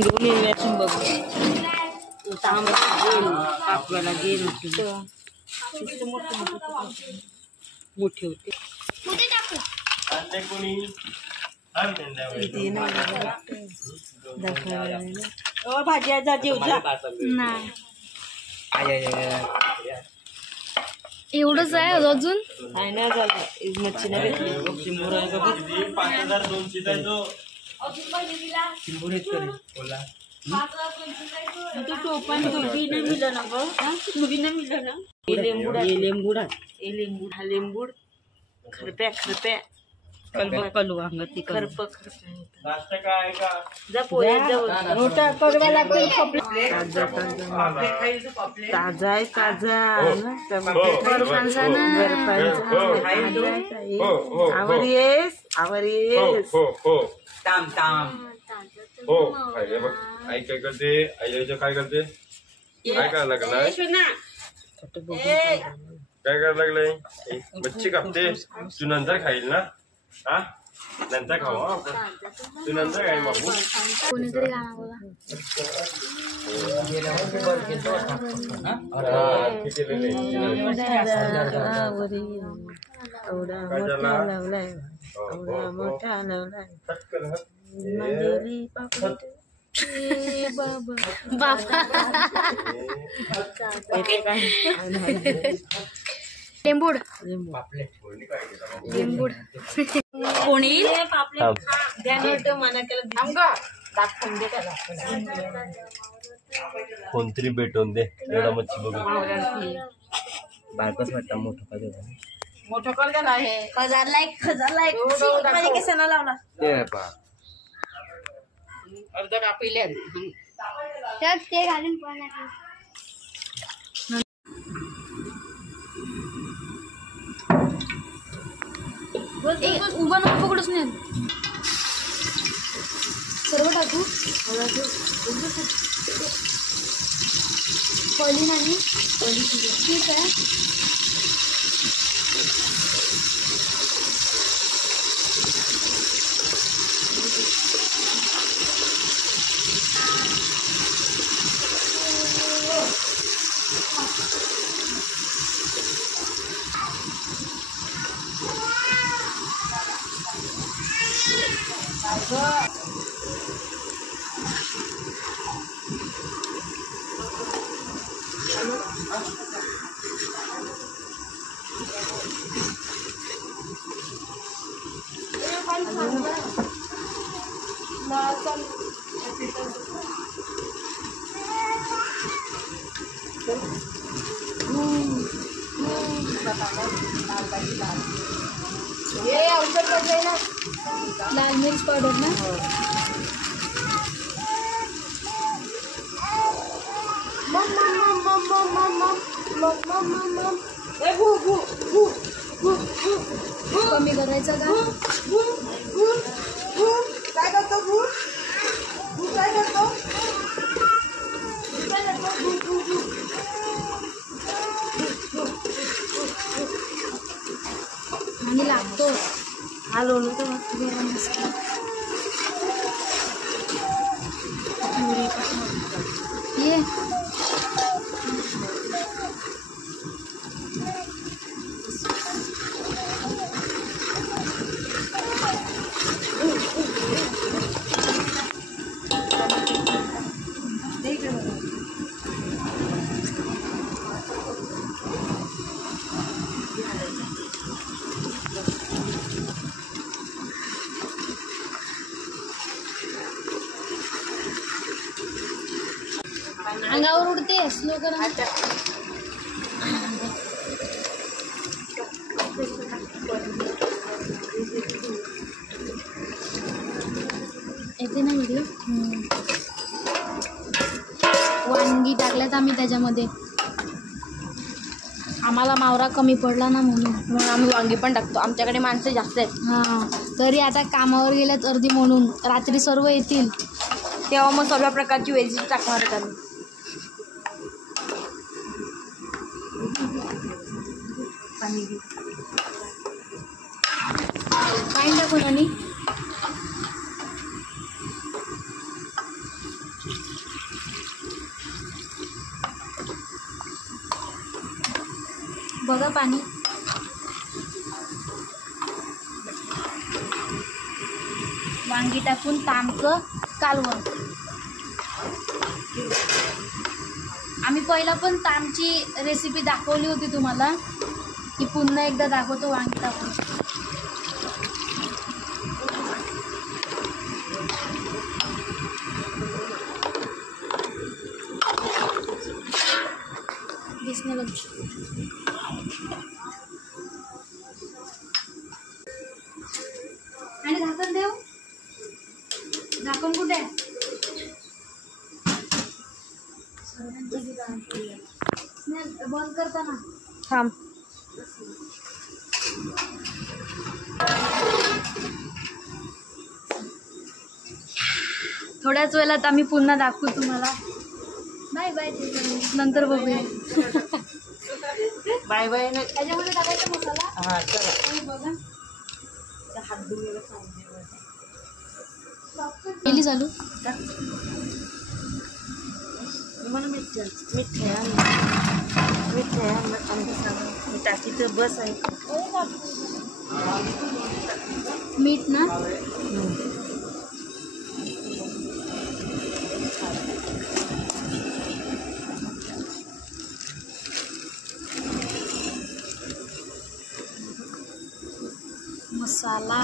घेऊन येण्याची बघ कापवायला गेल मोठे होते भाजी आहे जेवजा नाही एवढंच आहे अजून नाही ना झालं मच्छी नाही भेटली तू टोपण दोघी नाही मिळलं ना दोघी नाही मिळलं ना लेंबूड खरप्या कलू अंग ती खरप जा पोळ्यात जाऊ ताजा आहे ताजा आवर येस हो खायले बघ आई काय करते आई काय करते काय करायला लागलाय काय करायला लागलंय मच्छी कापते तू नंतर खाईल ना हा नंतर खाऊ आपण तू नंतर खाईल बाबू कोणीतरी गाणं बोला मोठा बाबा लेंबूड लेंबूड कोणी कोणतरी भेटून दे एवढा मच्छी बघू बायकोच वाटतं मोठं कर गेला आहे हजार लाईक कशाला लावला अर्ध कापिले ते घालून उभा नको पकडूच नाही सर्व टाकू पहिली नाही ठीक आहे लाल मिर्च पाउडर ना कमी करायचं का काय करतो काय करतो आणि लागतो हलवलं तर गरम मसाला ये अंगावर उडते स्लो करा येते ना व्हिडिओ वांगी टाकल्यात आम्ही त्याच्यामध्ये आम्हाला मावरा कमी पडला ना म्हणून आम्ही वांगी पण टाकतो आमच्याकडे माणसं जास्त आहेत हां तरी आता कामावर गेल्यात अर्धी म्हणून रात्री सर्व येतील तेव्हा मग सर्व प्रकारची व्हेज टाकणार आहेत आम्ही पाणी टाकून आणि बघा पाणी. वांगी टाकून तामचं कालवण. आम्ही पहिला पण तामची रेसिपी दाखवली होती तुम्हाला, की पुन्हा एकदा दाखवतो वांगी टाकून. आणि झाकण देऊ. झाकण कुठे आहे? बंद करताना थांब. थोड्याच वेळात आम्ही पुन्हा दाखवू तुम्हाला. Bye bye. नंतर बघूया. Bye bye. त्याच्यामध्ये टाकायचा मसाला. हा चला. बघा केली चालू. मला मीठ टाकी तर बस आहे. मीठ ना. मसाला.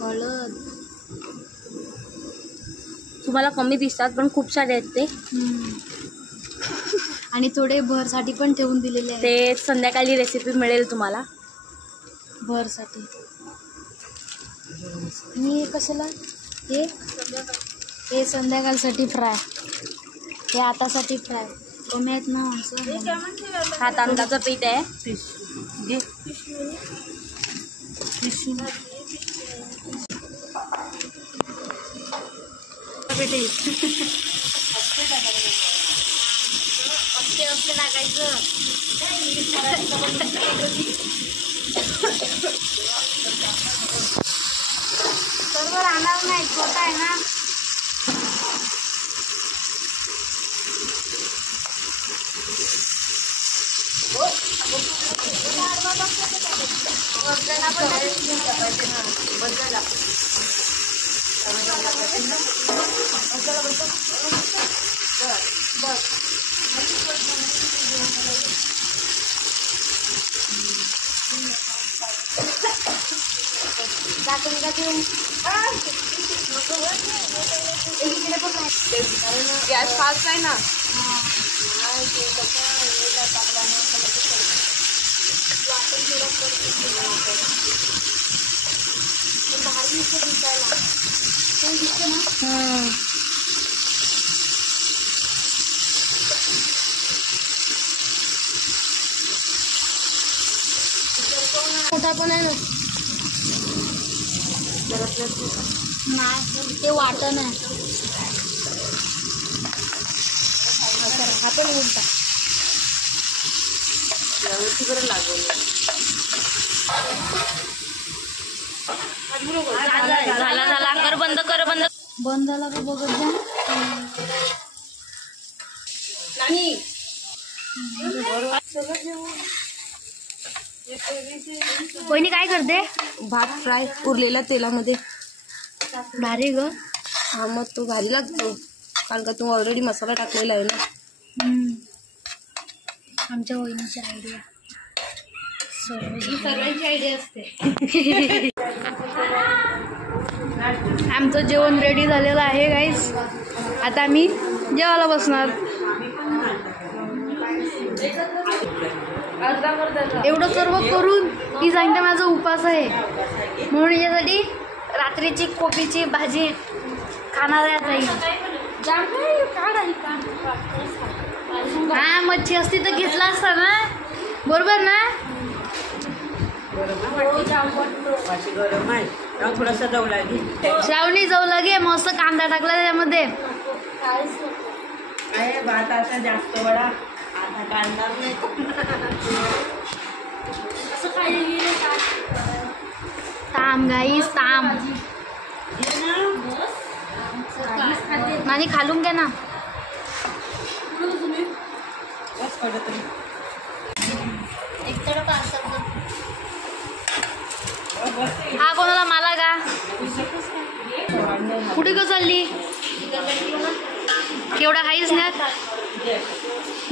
हळद. तुम्हाला कमी दिसतात पण खूप सारे आहेत ते. आणि थोडे भरसाठी पण ठेवून दिलेले आहे. ते संध्याकाळी रेसिपी मिळेल तुम्हाला भरसाठी. आणि हे कशाला? हे संध्याकाळसाठी फ्राय. हे आतासाठी फ्राय. कमी आहेत ना माणसं. हा तांदळाचं पीठ आहे. टाकायचं. सर्व राहणार नाही. छोटा आहे ना. गॅस फास्ट आहे ना. मोठा पण आहे ना. नाही ते वाटण आहे. हा पण उलटा. झाला झाला. कर बंद. कर बंद. बंद झाला का बघत जा. नाही वहिनी काय करते? भात फ्राय उरलेल्या तेलामध्ये. भारी ग. हा मग तो भारी लागतो कारण का तू ऑलरेडी मसाला टाकलेला आहे ना. आमच्या वहिनीची आयडिया. सर्वांची आयडिया असते. आमचं जेवण रेडी झालेलं आहे गाईस. आता आम्ही जेवायला बसणार. एवढं सर्व करून ती सांगते माझा उपास आहे म्हणून यासाठी रात्रीची कोबीची भाजी खाणार आहे. हा मच्छी असती तर घेतला असता ना. बरोबर ना. थोडासा जाऊ लागेल. श्रावणी जाऊ लागे. मस्त कांदा टाकला त्याच्यामध्ये. भात असा जास्त वडा आता काढणार नाही. ताम गाईस ताम. आणि खालून घ्या ना. हा कोणाला मला का कुठे का चालली केवढा खाईच ना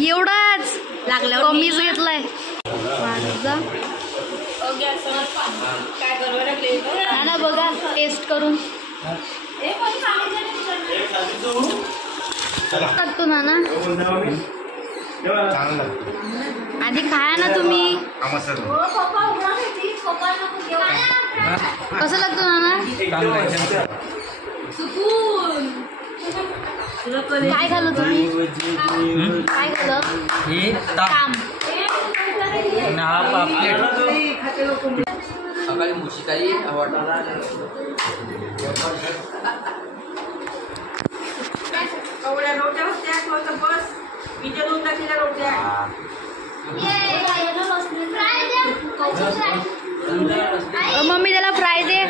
एवढाच लागल्यावर कमीच घेतलाय माझा ना बघा टेस्ट करून टाकतो ना आधी खाया ना तुम्ही कसं लागतो ना काय खाल्लं तुम्ही काय खाल्लं काम सकाळी मुशिकाई कवड्या रोट्या होत्या थोडं बस विजय दोन टाकीला रोट्या मम्मी त्याला फ्राय दे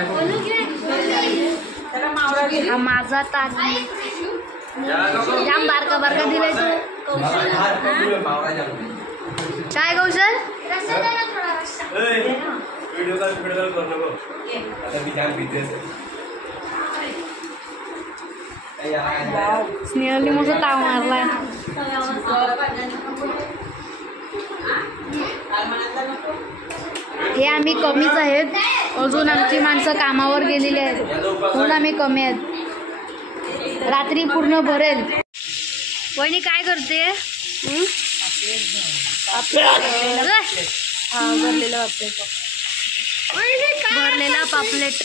त्याला मावळा घे हा माझा ताट जाम बारका बारका दिलाय तू काय कौशल व्हिडिओ कॉल करू नको आता मी जाम भीतेच स्नेहलने मस्त ताव मारलाय हे आम्ही कमीच आहेत अजून आमची माणसं कामावर गेलेली आहेत म्हणून आम्ही कमी आहेत रात्री पूर्ण भरेल वहिनी काय करते भरलेला पापलेट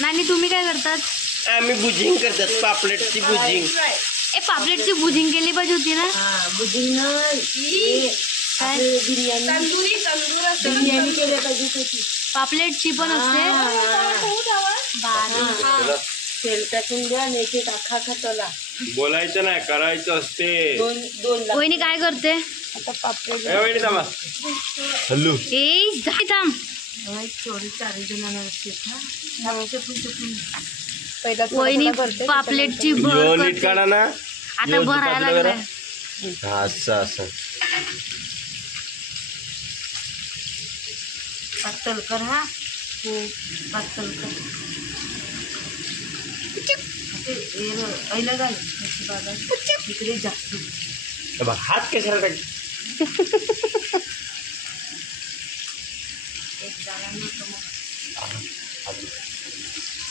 नानी तुम्ही काय करतात आम्ही बुजिंग करतात पापलेटची बुजिंग ए पापलेटची बुजिंग केली पाहिजे होती ना काय बिर्याणी केली पाहिजे पापलेटची पण असते तेल टाकून द्या नेते टाका खातला बोलायचं नाही करायचं असते वहिनी काय करते आता पापलेट वहिनी थांबा हल्लू ए जाय थांब चोरी 4 जणांना वहिनी पापलेटची भर नीट काढा ना आता भरायला लागलाय असं असं पातळ कर हा पातळ कर घाल इकडे जास्त हात कशाला टाक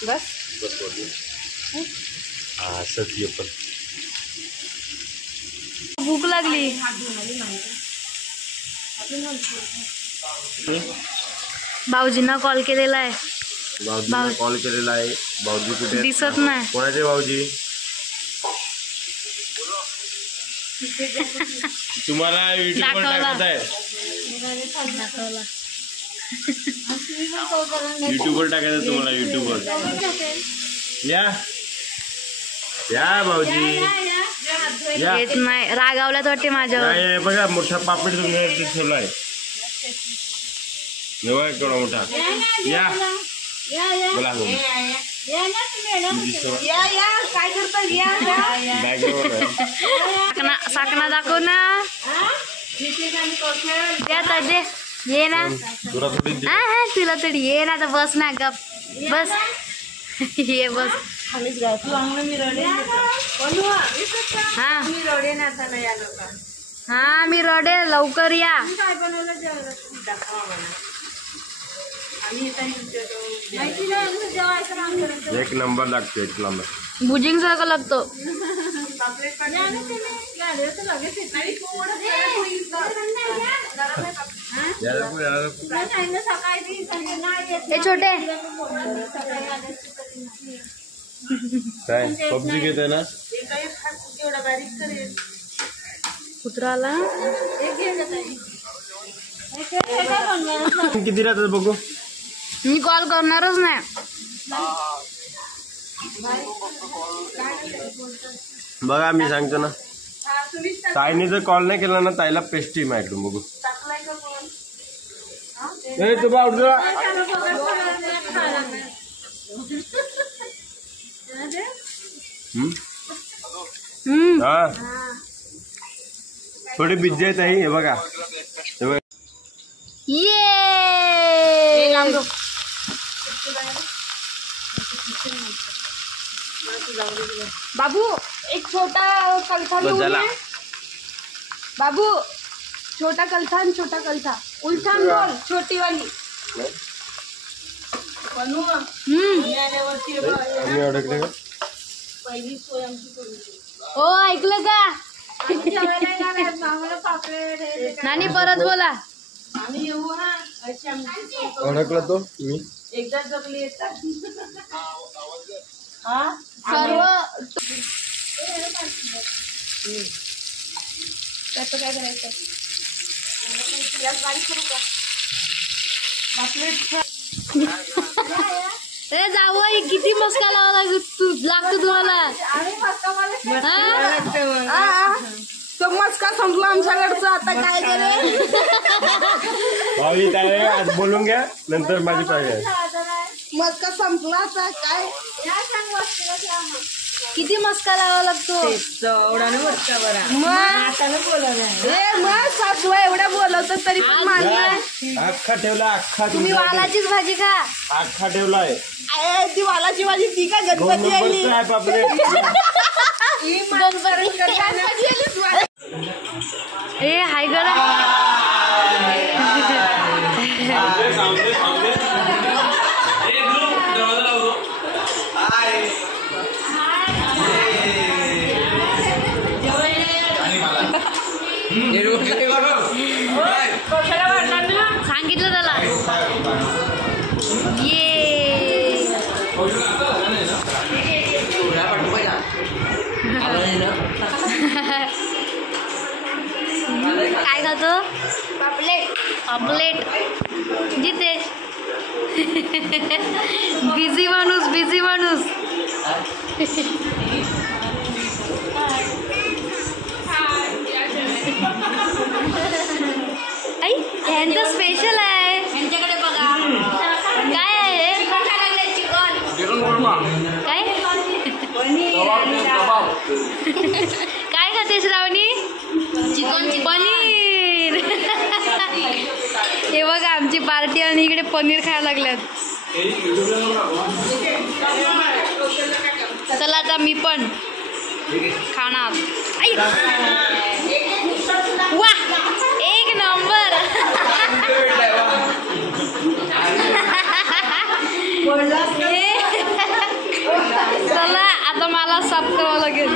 बस असंच ये पण भूक लागली भाऊजींना कॉल केलेला आहे भाऊजीला कॉल केलेला आहे भाऊजी कुठे दिसत नाही कोणाचे भाऊजी तुम्हाला युट्यूब वर टाकत आहे युट्यूब वर टाकायचं तुम्हाला युट्यूब वर या भाऊजी या येत नाही रागावल्यात वाटते माझ्यावर नाही बघा मोठा पापड तुम्ही ठेवला आहे नवा केवढा मोठा या बोला साकना दाखव ना दे ये ना तुला तरी ये ना तर बस ना गप बस ये बस हा मी रडे लवकर या एक नंबर लागतो एक नंबर भुजिंग सारखं लागतो हे छोटे काय पबजी घेते ना कुत्रा आला किती राहतात बघू मी कॉल करणारच नाही बघा मी सांगतो ना ताईने जर कॉल नाही केला ना ताईला पेस्टी माहिती बघू तू बावडा हा थोडी बिझी आहेत आई. हे बघा हे बघा. ये बाबू एक छोटा कलथा बस घेऊन झाला. ये. बाबू छोटा कलथा आणि छोटा कलथा उलथान बोल छोटी वाली. बनवू मग. हम्म मी आल्यावरती आम्ही अडकले का? पहिली सोय आमची करून दिली. हो ऐकलं का नानी परत बोला. आम्ही येऊ हा अशी आमची सोय करून. अडकला तो मी. एकदा जगली येतात हा सर्व त्याचं काय करायचं रे जावं किती मस्का लावा लागतो तुम्हाला तो मस्का संपला आमच्याकडचं आता काय करे. भावी काय आज बोलून घ्या नंतर माझी पाहिजे. मस्का संपला आता काय किती मस्का लावा लागतो. मग सासूबाई एवढ्या बोलवतात तरी पण मानलं. अख्खा ठेवला अख्खा. तुम्ही वालाचीच भाजी खा. अख्खा ठेवलाय. ती वालाची भाजी ती का गणपती आली. ए हाय गरा सांगितलं त्याला. ये काय खातो पापलेट. पापलेट जितेश बिझी माणूस बिझी माणूस. आई ह्यांचं स्पेशल आहे. ह्यांच्याकडे बघा काय आहे. काय काय खाते श्रावणी. चिकन पनीर. हे बघा आमची पार्टी आणि इकडे पनीर खायला लागल्यात. चला आता मी पण खाणार. वा एक नंबर. चला आता मला साफ करावं लागेल.